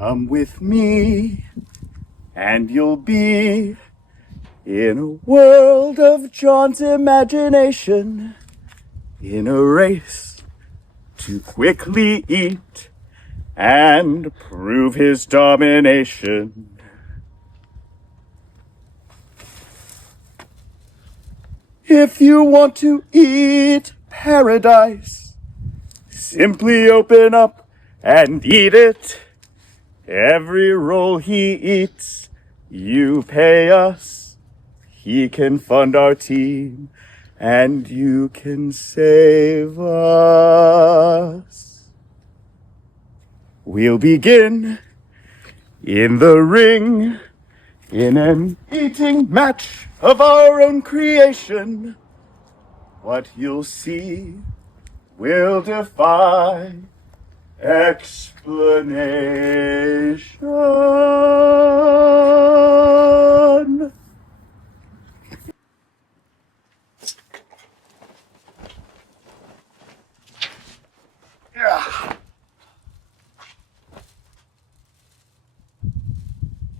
Come with me, and you'll be in a world of John's imagination, in a race to quickly eat and prove his domination. If you want to eat paradise, simply open up and eat it. Every roll he eats, you pay us. He can fund our team, and you can save us. We'll begin in the ring, in an eating match of our own creation. What you'll see will defy explanation.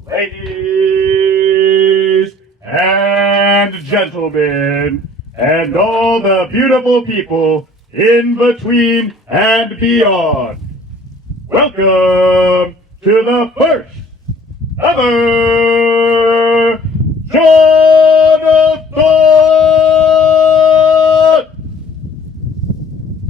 Ladies and gentlemen, and all the beautiful people in between and beyond, welcome to the first ever JON-A-THON!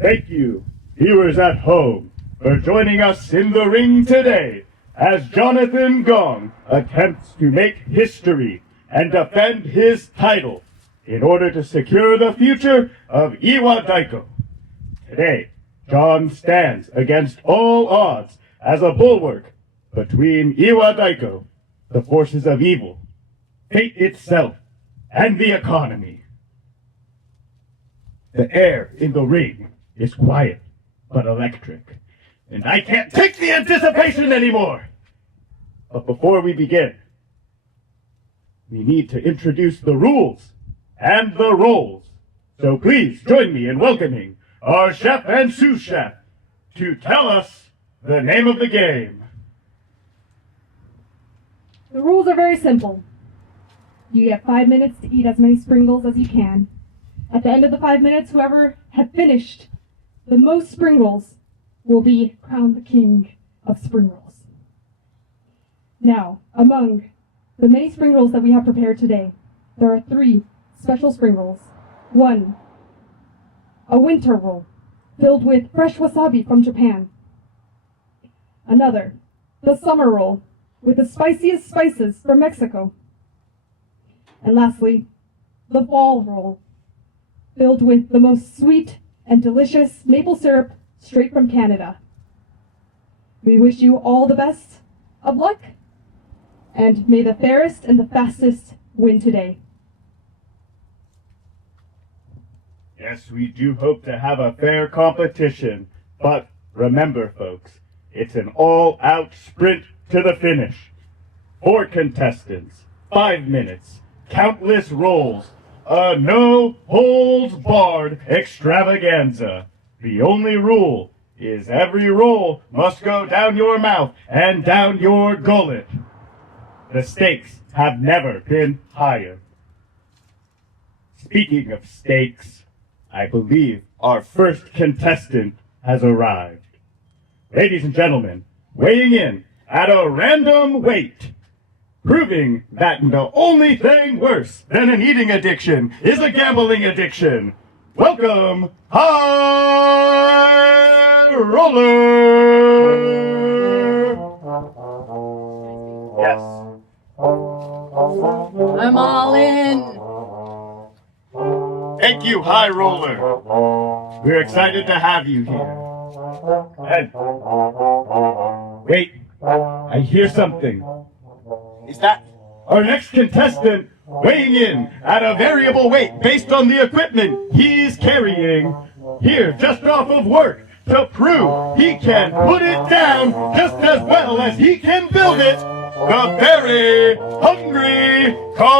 Thank you, viewers at home, for joining us in the ring today as Jonathan Gong attempts to make history and defend his title in order to secure the future of Iwa-Daiko. Today, John stands against all odds as a bulwark between Iwa-Daiko, the forces of evil, fate itself, and the economy. The air in the ring is quiet but electric, and I can't take the anticipation anymore. But before we begin, we need to introduce the rules and the roles. So please join me in welcoming our chef and sous chef to tell us the name of the game. The rules are very simple. You get 5 minutes to eat as many spring rolls as you can. At the end of the 5 minutes, whoever had finished the most spring rolls will be crowned the king of spring rolls. Now, among the many spring rolls that we have prepared today, there are 3 special spring rolls. 1, a winter roll filled with fresh wasabi from Japan. Another, the summer roll with the spiciest spices from Mexico. And lastly, the fall roll filled with the most sweet and delicious maple syrup straight from Canada. We wish you all the best of luck, and may the fairest and the fastest win today. Yes, we do hope to have a fair competition, but remember, folks, it's an all-out sprint to the finish. 4 contestants, 5 minutes, countless rolls, a no-holds-barred extravaganza. The only rule is every roll must go down your mouth and down your gullet. The stakes have never been higher. Speaking of stakes, I believe our first contestant has arrived. Ladies and gentlemen, weighing in at a random weight, proving that the only thing worse than an eating addiction is a gambling addiction. Welcome, High Roller! Yes. I'm all in. Thank you, High Roller. We're excited to have you here. And wait, I hear something. Is that our next contestant weighing in at a variable weight based on the equipment he's carrying here just off of work to prove he can put it down just as well as he can build it? The very hungry contractor.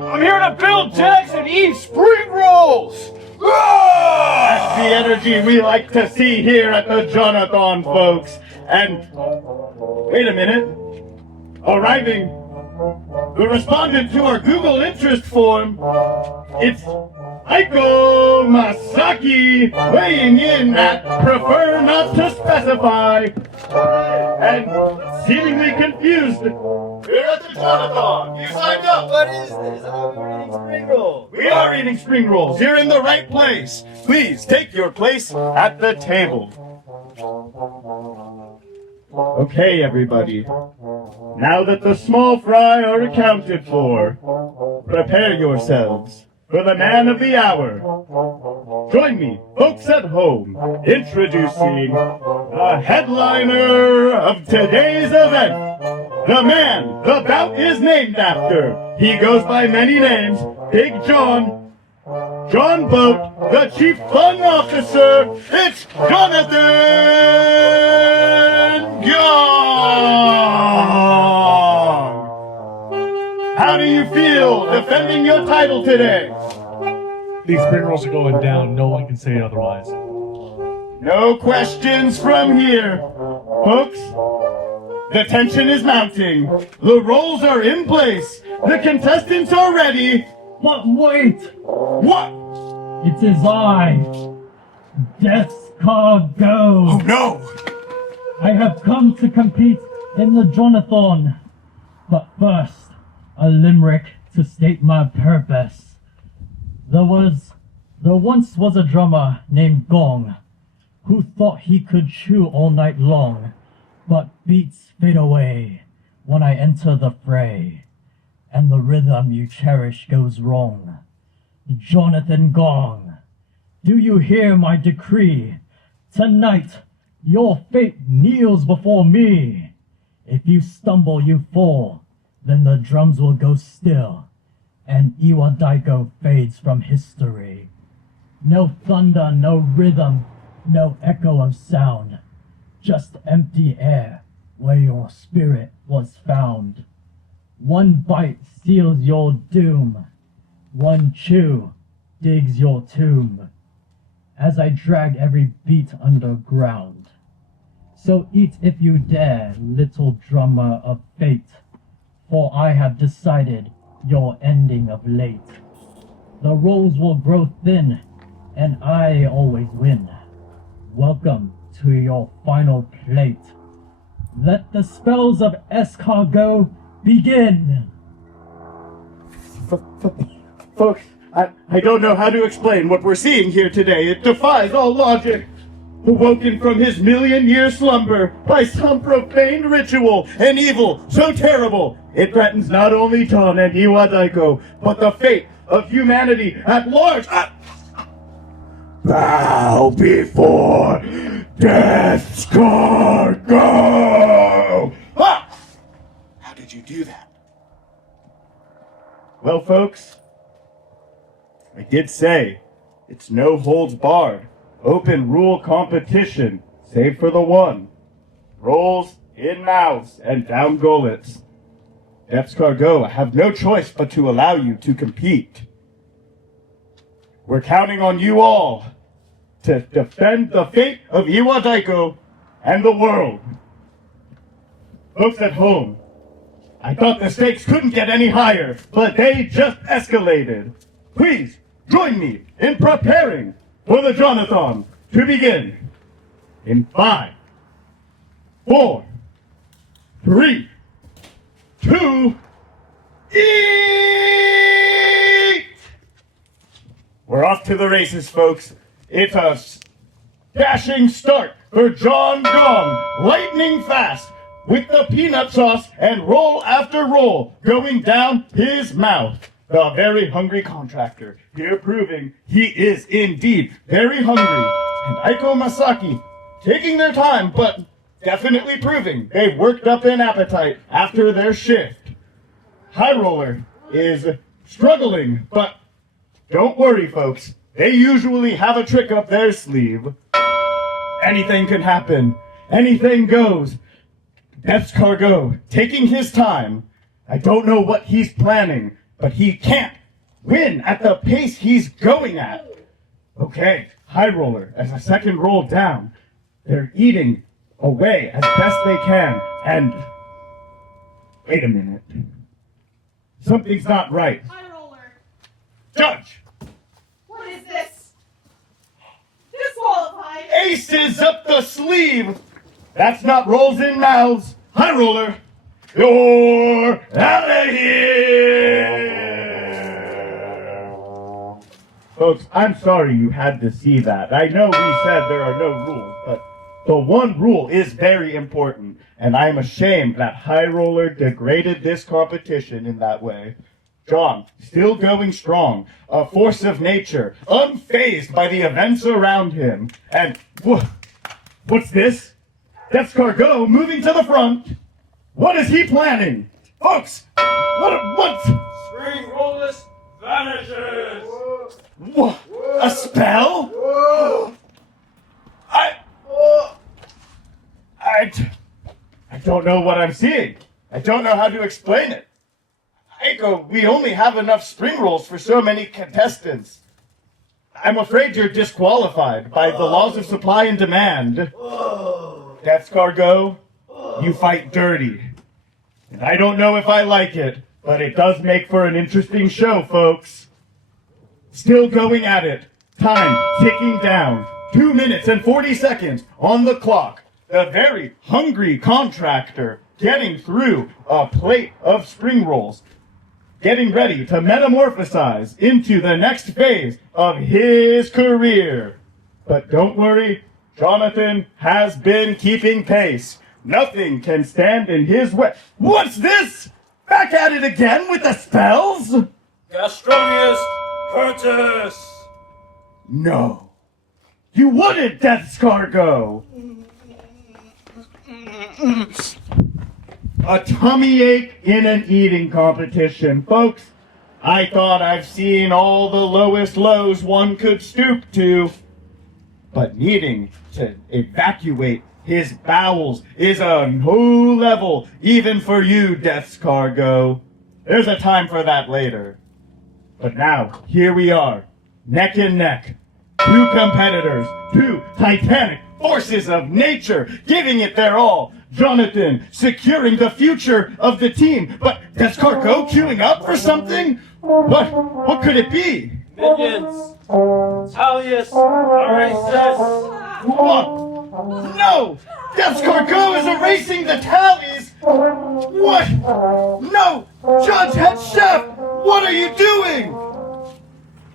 I'm here to build decks and eat spring rolls! That's the energy we like to see here at the JON-A-THON, folks. And wait a minute. Arriving, the respondent to our Google interest form, it's Taiko Masaki, weighing in at prefer not to specify, and seemingly confused. We're at the JON-A-THON. You signed up. What is this? We're eating spring rolls. We are eating spring rolls. You're in the right place. Please take your place at the table. Okay, everybody. Now that the small fry are accounted for, prepare yourselves for the man of the hour. Join me, folks at home, introducing the headliner of today's event. The man the bout is named after. He goes by many names. Big John, John Boat, the Chief Fun Officer. It's Jonathan Gong. How do you feel defending your title today? These spring rolls are going down. No one can say otherwise. No questions from here. Folks, the tension is mounting. The rolls are in place. The contestants are ready. But wait! What? It is I, Deathscargo. Oh no! I have come to compete in the JON-A-THON. But first, a limerick to state my purpose. There once was a drummer named Gong, who thought he could chew all night long, but beats fade away when I enter the fray, and the rhythm you cherish goes wrong. Jonathan Gong, do you hear my decree? Tonight, your fate kneels before me. If you stumble, you fall, then the drums will go still, and Iwadaiko fades from history. No thunder, no rhythm, no echo of sound, just empty air where your spirit was found. One bite seals your doom, one chew digs your tomb, as I drag every beat underground. So eat if you dare, little drummer of fate, for I have decided your ending of late. The rolls will grow thin, and I always win. Welcome to your final plate. Let the spells of escargot begin. Folks, I don't know how to explain what we're seeing here today. It defies all logic. Awoken from his million-year slumber by some profane ritual, an evil so terrible, it threatens not only Ton and Iwadaiko, but the fate of humanity at large. Bow before Deathscargo! Ah! How did you do that? Well, folks, I did say it's no holds barred. Open rule competition, save for the one. Rolls in mouths and down gullets. Deathscargo, I have no choice but to allow you to compete. We're counting on you all to defend the fate of Iwadaiko and the world. Folks at home, I thought the stakes couldn't get any higher, but they just escalated. Please join me in preparing for the JON-A-THON to begin in 5, 4, 3, 2, eat! We're off to the races, folks. It's a dashing start for John Gong, lightning fast, with the peanut sauce and roll after roll going down his mouth. The very hungry contractor, here proving he is indeed very hungry. And Aiko Masaki, taking their time, but definitely proving they've worked up an appetite after their shift. High Roller is struggling, but don't worry, folks. They usually have a trick up their sleeve. Anything can happen. Anything goes. Deathscargo, taking his time. I don't know what he's planning, but he can't win at the pace he's going at. Okay, High Roller, as a second roll down, they're eating away as best they can, and... Wait a minute. Something's not right. High roller. Judge! What is this? Disqualified. Aces up the sleeve! That's not rolls in mouths. High Roller, you're out of here! Folks, I'm sorry you had to see that. I know we said there are no rules, but the one rule is very important, and I am ashamed that High Roller degraded this competition in that way. John, still going strong, a force of nature, unfazed by the events around him. And what's this? Deathscargo moving to the front. What is he planning? Folks, what? Spring rollers vanishes. What? A spell? I don't know what I'm seeing. I don't know how to explain it. Taiko, we only have enough spring rolls for so many contestants. I'm afraid you're disqualified by the laws of supply and demand. Deathscargo, you fight dirty. And I don't know if I like it, but it does make for an interesting show, folks. Still going at it. Time ticking down. 2 minutes and 40 seconds on the clock. The very hungry contractor getting through a plate of spring rolls. Getting ready to metamorphosize into the next phase of his career. But don't worry, Jonathan has been keeping pace. Nothing can stand in his way. What's this? Back at it again with the spells? Gastronius Curtis. No. You wouldn't, Deathscargo! A tummy ache in an eating competition. Folks, I thought I've seen all the lowest lows one could stoop to. But needing to evacuate his bowels is a new level, even for you, Deathscargo. There's a time for that later. But now, here we are, neck and neck. Two competitors, two titanic forces of nature, giving it their all. Jonathan securing the future of the team, but Deathscargo queuing up for something? What could it be? Minions. Talius Erases. What? No! Deathscargo is erasing the tallies! What? No! Judge, head chef! What are you doing?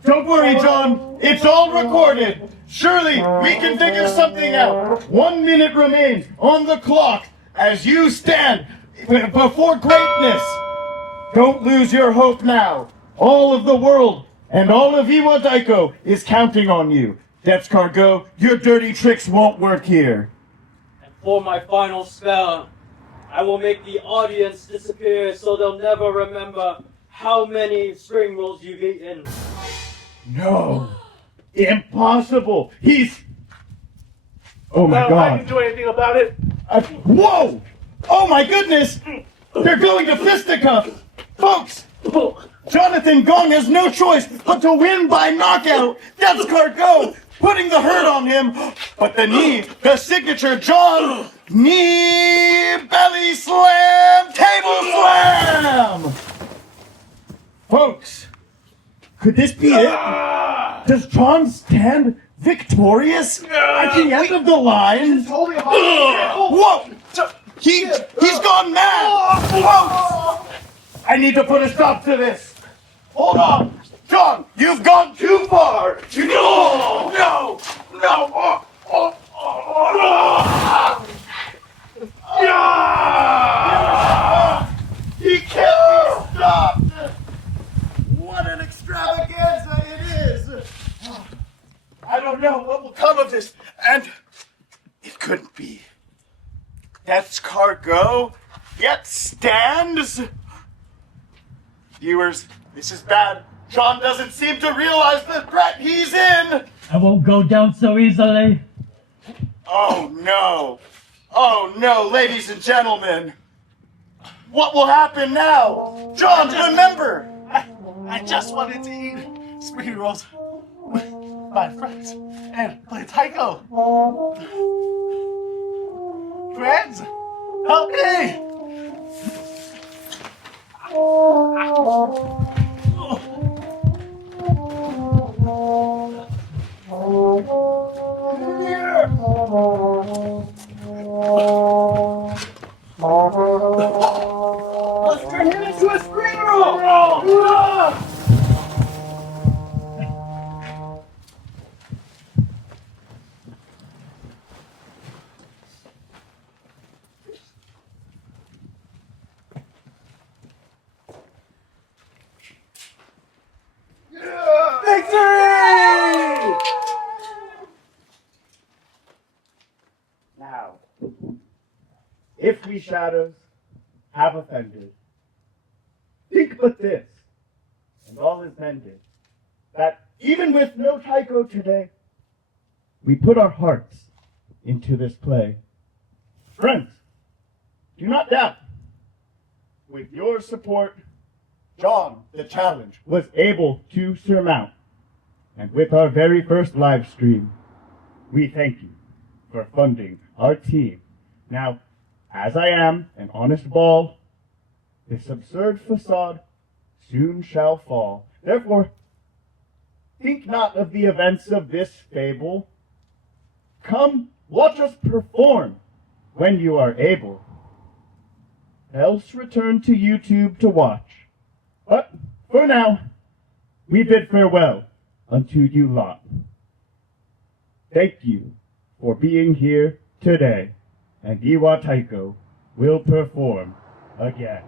Don't worry, John. It's all recorded. Surely we can figure something out. 1 minute remains on the clock as you stand before greatness. Don't lose your hope now. All of the world and all of Iwataiko is counting on you. Deathscargo, your dirty tricks won't work here. And for my final spell, I will make the audience disappear so they'll never remember how many spring rolls you've eaten. No. Impossible. He's... Oh my I God. didn't do anything about it. Whoa! Oh my goodness! They're going to fisticuffs! Folks! Jonathan Gong has no choice but to win by knockout! Deathscargo putting the hurt on him! But the knee, the signature John, knee, belly slam, table slam! Folks, could this be it? Does John stand victorious at the end of the line? Whoa! He's gone mad! Whoa! I need to put a stop to this. Hold on! John, you've gone too far! No! He can't be stopped! What an extravaganza it is! I don't know what will come of this, and it couldn't be. Deathscargo yet stands. Viewers, this is bad. John doesn't seem to realize the threat he's in. I won't go down so easily. Oh no, ladies and gentlemen. What will happen now? John, remember! I just wanted to eat spring rolls my friends and play taiko. Friends, help me! Let's turn him into a spring roll! Victory! Now, if we shadows have offended, think but this, and all is mended, that even with no taiko today, we put our hearts into this play. Friends, do not doubt. With your support, John, the challenge, was able to surmount. And with our very first live stream, we thank you for funding our team. Now, as I am an honest ball, this absurd facade soon shall fall. Therefore, think not of the events of this fable. Come, watch us perform when you are able. Else return to YouTube to watch. But for now, we bid farewell unto you lot. Thank you for being here today, and Iwa Taiko will perform again.